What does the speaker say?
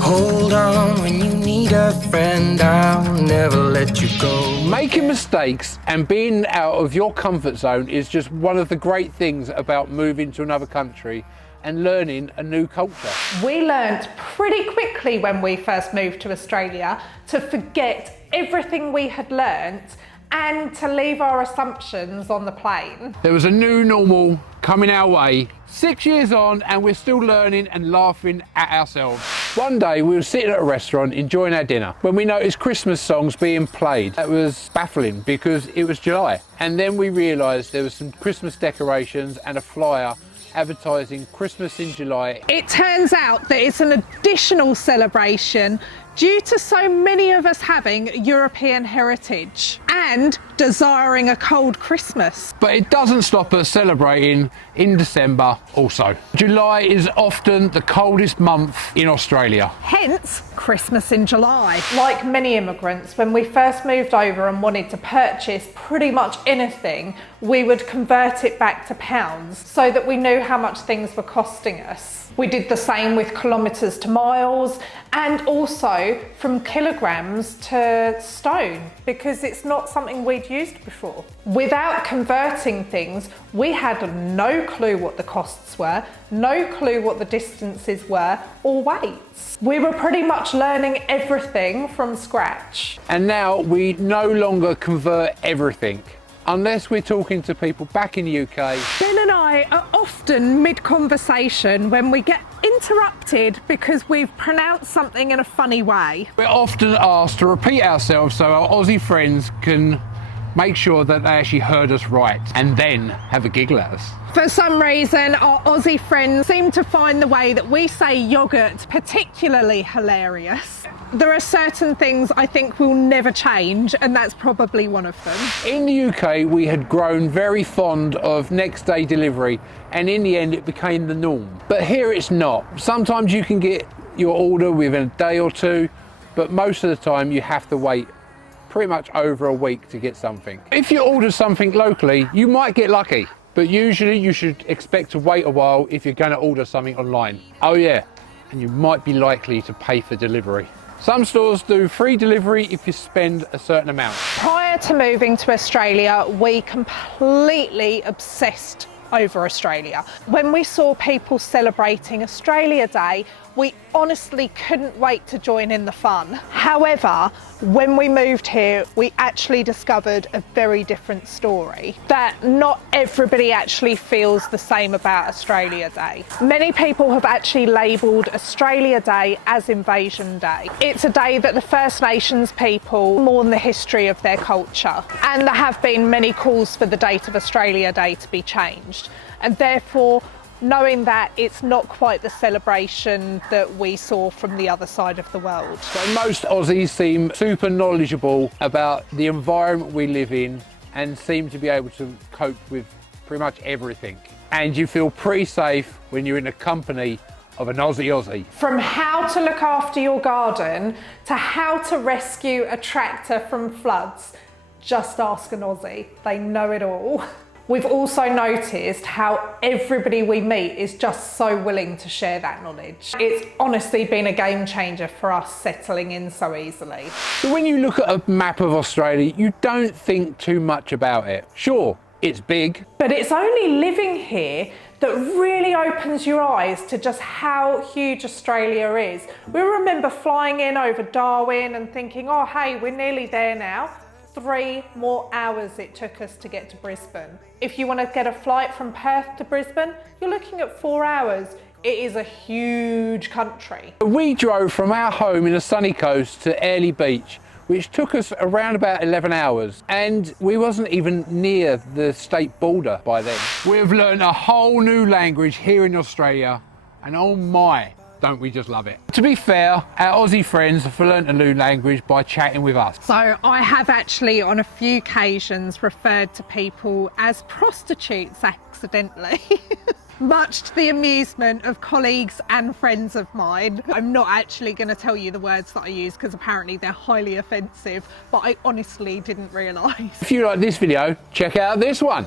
Hold on when you need a friend, I'll never let you go. Making mistakes and being out of your comfort zone is just one of the great things about moving to another country and learning a new culture. We learnt pretty quickly when we first moved to Australia to forget everything we had learnt and to leave our assumptions on the plane. There was a new normal coming our way. 6 years on and we're still learning and laughing at ourselves. One day we were sitting at a restaurant enjoying our dinner when we noticed Christmas songs being played. That was baffling because it was July. And then we realised there was some Christmas decorations and a flyer advertising Christmas in July. It turns out that it's an additional celebration due to so many of us having European heritage and desiring a cold Christmas. But it doesn't stop us celebrating in December also. July is often the coldest month in Australia. Hence, Christmas in July. Like many immigrants, when we first moved over and wanted to purchase pretty much anything, we would convert it back to pounds so that we knew how much things were costing us. We did the same with kilometres to miles and also from kilograms to stone because it's not something we'd used before. Without converting things, we had no clue what the costs were, no clue what the distances were or weights. We were pretty much learning everything from scratch. And now we no longer convert everything. Unless we're talking to people back in the UK. Ben and I are often mid-conversation when we get interrupted because we've pronounced something in a funny way. We're often asked to repeat ourselves so our Aussie friends can make sure that they actually heard us right and then have a giggle at us. For some reason, our Aussie friends seem to find the way that we say yoghurt particularly hilarious. There are certain things I think will never change, and that's probably one of them. In the UK, we had grown very fond of next day delivery, and in the end it became the norm. But here it's not. Sometimes you can get your order within a day or two, but most of the time you have to wait pretty much over a week to get something. If you order something locally, you might get lucky, but usually you should expect to wait a while if you're going to order something online. Oh yeah, and you might be likely to pay for delivery. Some stores do free delivery if you spend a certain amount. Prior to moving to Australia, we completely obsessed over Australia. When we saw people celebrating Australia Day, we honestly couldn't wait to join in the fun. However, when we moved here, we actually discovered a very different story, that not everybody actually feels the same about Australia Day. Many people have actually labelled Australia Day as Invasion Day. It's a day that the First Nations people mourn the history of their culture, and there have been many calls for the date of Australia Day to be changed, and therefore knowing that it's not quite the celebration that we saw from the other side of the world. So most Aussies seem super knowledgeable about the environment we live in and seem to be able to cope with pretty much everything. And you feel pretty safe when you're in the company of an Aussie. From how to look after your garden to how to rescue a tractor from floods, just ask an Aussie. They know it all. We've also noticed how everybody we meet is just so willing to share that knowledge. It's honestly been a game changer for us settling in so easily. So when you look at a map of Australia, you don't think too much about it. Sure, it's big. But it's only living here that really opens your eyes to just how huge Australia is. We remember flying in over Darwin and thinking, oh hey, we're nearly there now. 3 more hours it took us to get to Brisbane. If you want to get a flight from Perth to Brisbane, you're looking at 4 hours. It is a huge country. We drove from our home in the sunny coast to Airlie Beach, which took us around about 11 hours, and we wasn't even near the state border by then. We've learned a whole new language here in Australia, and oh my, don't we just love it. To be fair, our Aussie friends have learnt a new language by chatting with us. So I have actually on a few occasions referred to people as prostitutes accidentally. Much to the amusement of colleagues and friends of mine. I'm not actually going to tell you the words that I use because apparently they're highly offensive, but I honestly didn't realise. If you like this video, check out this one.